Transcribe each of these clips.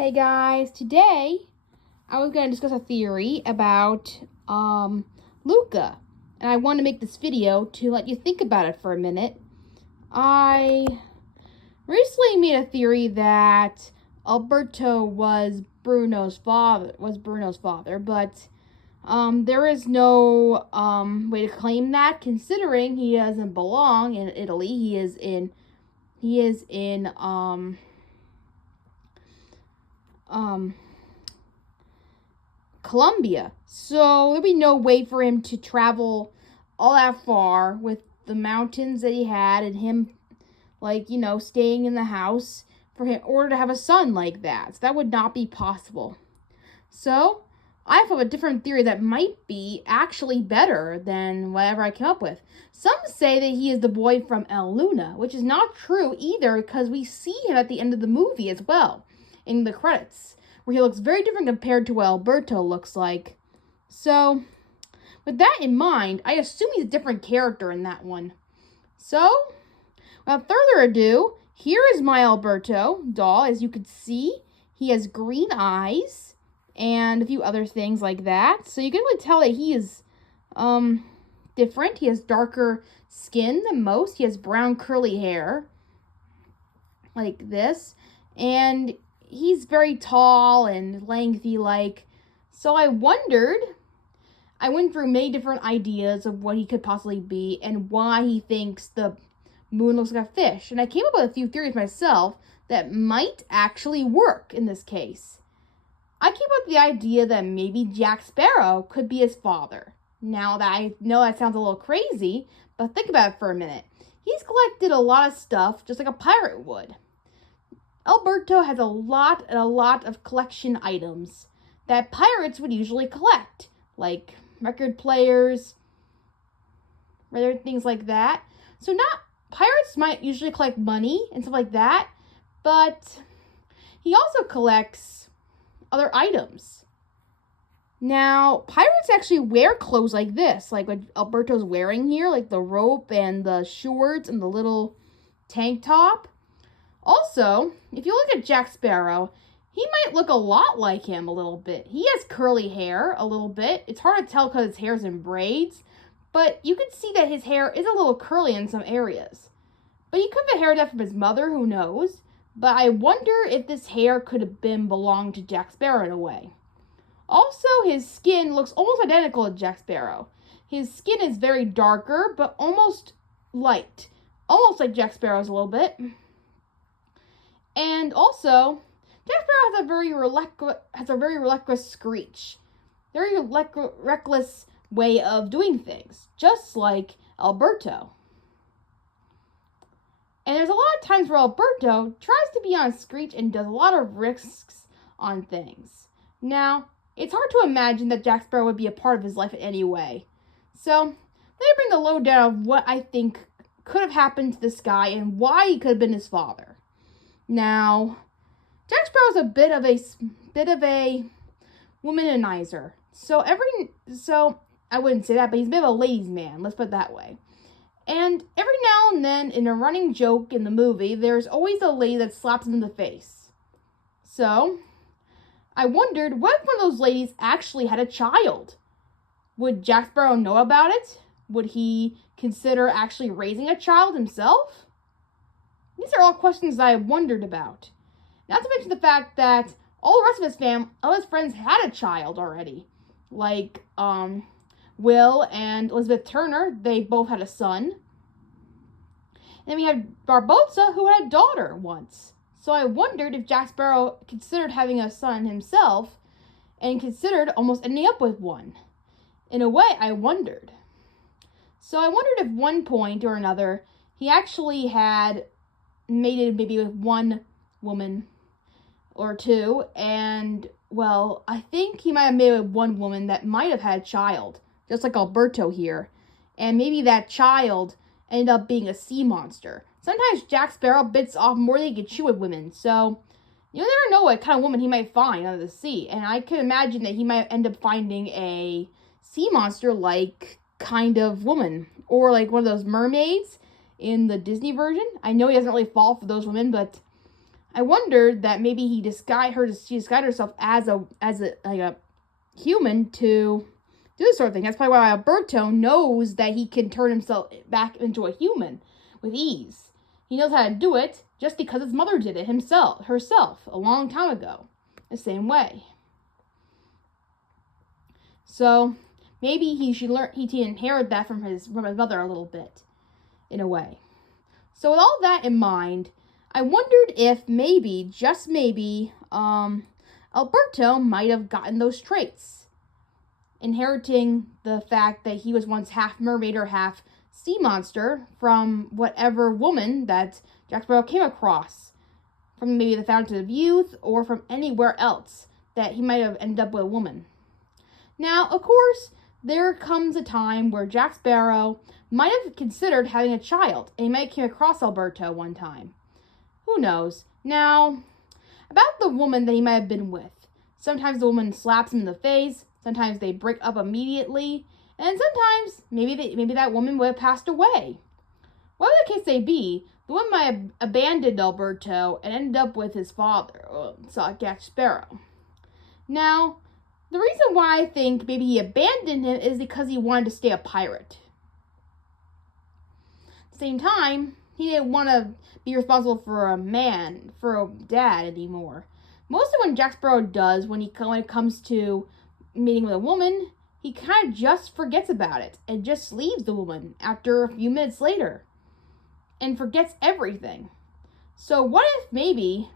Hey guys, today I was going to discuss a theory about Luca, and I want to make this video to let you think about it for a minute. I recently made a theory that Alberto was Bruno's father, but there is no way to claim that, considering he doesn't belong in Italy. He is in Colombia. So there'd be no way for him to travel all that far with the mountains that he had and him, staying in the house for him in order to have a son like that. So that would not be possible. So I have a different theory that might be actually better than whatever I came up with. Some say that he is the boy from El Luna, which is not true either because we see him at the end of the movie as well in the credits, where he looks very different compared to what Alberto looks like. So, with that in mind, I assume he's a different character in that one. So, without further ado, here is my Alberto doll. As you can see, he has green eyes and a few other things like that. So you can really tell that he is different. He has darker skin than most. He has brown curly hair like this. And he's very tall and lengthy, so I went through many different ideas of what he could possibly be and why he thinks the moon looks like a fish. And I came up with a few theories myself that might actually work in this case. I came up with the idea that maybe Jack Sparrow could be his father. Now that I know that sounds a little crazy, but think about it for a minute. He's collected a lot of stuff just like a pirate would. Alberto has a lot of collection items that pirates would usually collect, like record players, rather things like that. So pirates might usually collect money and stuff like that, but he also collects other items. Now, pirates actually wear clothes like this, like what Alberto's wearing here, like the rope and the shorts and the little tank top. Also, if you look at Jack Sparrow, he might look a lot like him a little bit. He has curly hair a little bit. It's hard to tell because his hair's in braids, but you can see that his hair is a little curly in some areas. But he could have a hair dye from his mother, who knows? But I wonder if this hair could have belonged to Jack Sparrow in a way. Also, his skin looks almost identical to Jack Sparrow. His skin is very darker, but almost light. Almost like Jack Sparrow's a little bit. And also, Jack Sparrow has a very reckless screech. Very reckless way of doing things, just like Alberto. And there's a lot of times where Alberto tries to be on a screech and does a lot of risks on things. Now, it's hard to imagine that Jack Sparrow would be a part of his life in any way. So, let me bring the lowdown of what I think could have happened to this guy and why he could have been his father. Now, Jack Sparrow's a bit of a womanizer. So I wouldn't say that, but he's a bit of a ladies' man, let's put it that way. And every now and then, in a running joke in the movie, there's always a lady that slaps him in the face. So, I wondered, what if one of those ladies actually had a child? Would Jack Sparrow know about it? Would he consider actually raising a child himself? These are all questions that I wondered about. Not to mention the fact that all the rest of his friends had a child already. Like, Will and Elizabeth Turner, they both had a son. And then we had Barbosa, who had a daughter once. So I wondered if Jack Sparrow considered having a son himself and considered almost ending up with one. In a way, I wondered. So I wondered if one point or another, he actually had mated maybe with one woman or two, and, well, I think he might have mated with one woman that might have had a child, just like Alberto here, and maybe that child ended up being a sea monster. Sometimes Jack Sparrow bits off more than he can chew with women, so you never know what kind of woman he might find under the sea, and I could imagine that he might end up finding a sea monster-like kind of woman, or like one of those mermaids in the Disney version. I know he doesn't really fall for those women, but I wondered that maybe she disguised herself as a human to do this sort of thing. That's probably why Alberto knows that he can turn himself back into a human with ease. He knows how to do it just because his mother did it herself, a long time ago, the same way. So maybe he inherit that from his mother a little bit, in a way. So with all that in mind, I wondered if maybe, just maybe, Alberto might have gotten those traits, inheriting the fact that he was once half mermaid or half sea monster from whatever woman that Jack Sparrow came across, from maybe the Fountain of Youth or from anywhere else that he might have ended up with a woman. Now, of course, there comes a time where Jack Sparrow might have considered having a child, and he might have came across Alberto one time. Who knows? Now, about the woman that he might have been with. Sometimes the woman slaps him in the face, sometimes they break up immediately, and sometimes maybe that woman would have passed away. Whatever the case may be, the woman might have abandoned Alberto and ended up with his father, Jack Sparrow. Now, the reason why I think maybe he abandoned him is because he wanted to stay a pirate. At the same time, he didn't want to be responsible for a dad anymore. Most of what Jack Sparrow does when it comes to meeting with a woman, he kind of just forgets about it and just leaves the woman after a few minutes later and forgets everything. So what if maybe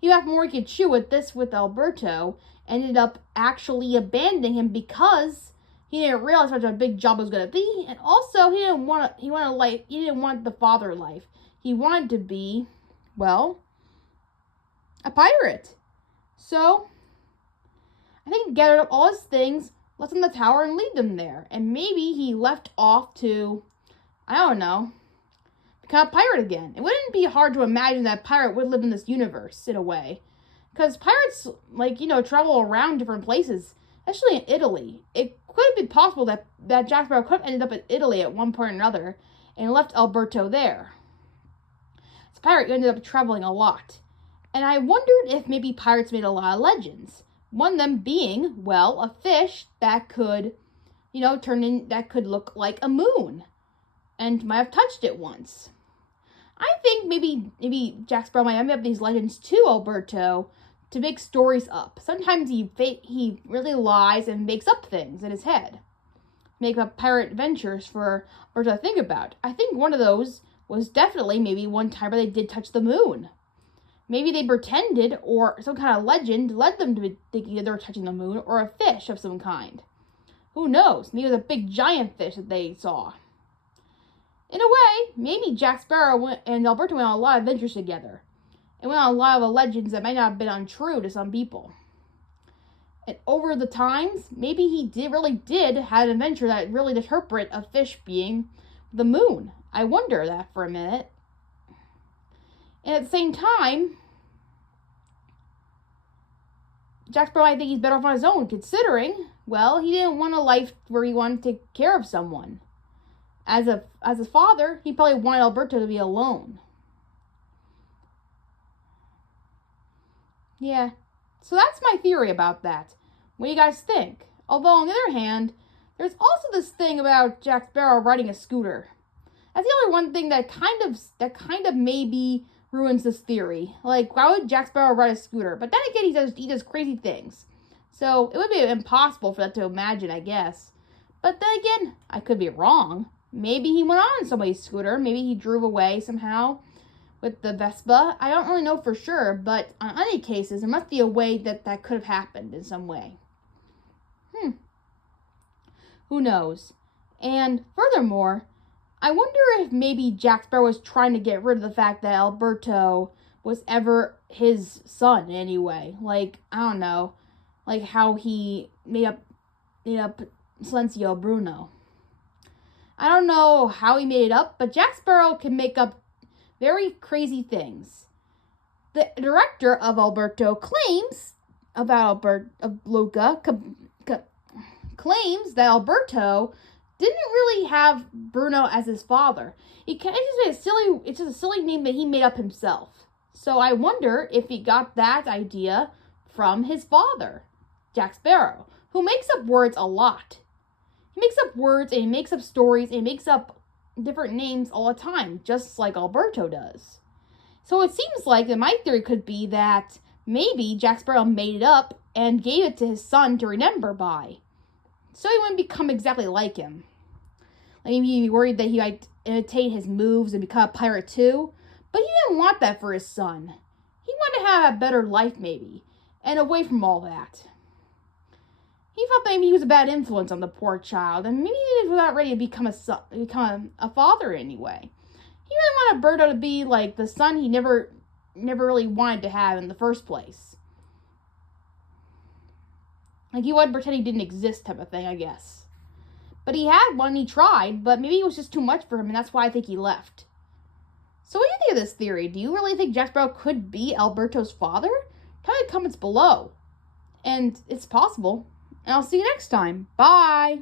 he had more he could chew with Alberto, ended up actually abandoning him because he didn't realize how much a big job it was going to be, and also he didn't want the father life. He wanted to be, well, a pirate. So I think he gathered up all his things, left them in the tower, and leave them there. And maybe he left off to, I don't know, become a pirate again. It wouldn't be hard to imagine that a pirate would live in this universe, in a way. Because pirates, travel around different places, especially in Italy. It could have been possible that Jack Sparrow could have ended up in Italy at one point or another and left Alberto there. As a pirate, you ended up traveling a lot. And I wondered if maybe pirates made a lot of legends. One of them being, well, a fish that could, that could look like a moon. And might have touched it once. I think maybe Jack Sparrow might have made up these legends to Alberto to make stories up. Sometimes he really lies and makes up things in his head. Make up pirate adventures for Alberto to think about. I think one of those was definitely maybe one time where they did touch the moon. Maybe they pretended, or some kind of legend led them to be thinking that they were touching the moon, or a fish of some kind. Who knows? Maybe it was a big giant fish that they saw. In a way, maybe Jack Sparrow and Alberto went on a lot of adventures together. And went on a lot of legends that might not have been untrue to some people. And over the times, maybe he really did have an adventure that really interpret a fish being the moon. I wonder that for a minute. And at the same time, Jack Sparrow, I think he's better off on his own, considering, well, he didn't want a life where he wanted to take care of someone. As a father, he probably wanted Alberto to be alone. Yeah, so that's my theory about that. What do you guys think? Although, on the other hand, there's also this thing about Jack Sparrow riding a scooter. That's the only one thing that kind of maybe ruins this theory. Like, why would Jack Sparrow ride a scooter? But then again, he does crazy things. So, it would be impossible for that to imagine, I guess. But then again, I could be wrong. Maybe he went on somebody's scooter. Maybe he drove away somehow with the Vespa. I don't really know for sure, but on any cases, there must be a way that could have happened in some way. Who knows? And furthermore, I wonder if maybe Jack Sparrow was trying to get rid of the fact that Alberto was ever his son in any way. Like, I don't know, like how he made up Silencio Bruno. I don't know how he made it up, but Jack Sparrow can make up very crazy things. The director of Alberto claims claims that Alberto didn't really have Bruno as his father. It's just a silly name that he made up himself. So I wonder if he got that idea from his father, Jack Sparrow, who makes up words a lot. He makes up words and he makes up stories and he makes up different names all the time, just like Alberto does. So it seems like that my theory could be that maybe Jack Sparrow made it up and gave it to his son to remember by, so he wouldn't become exactly like him. Like maybe he worried that he might imitate his moves and become a pirate too, but he didn't want that for his son. He wanted to have a better life maybe, and away from all that. He felt maybe he was a bad influence on the poor child, and maybe he was not ready to become a father anyway. He really wanted Alberto to be like the son he never really wanted to have in the first place. Like he wanted to pretend he didn't exist type of thing, I guess. But he had one, he tried, but maybe it was just too much for him, and that's why I think he left. So what do you think of this theory? Do you really think Jack Sparrow could be Alberto's father? Tell me in the comments below. And it's possible. And I'll see you next time. Bye!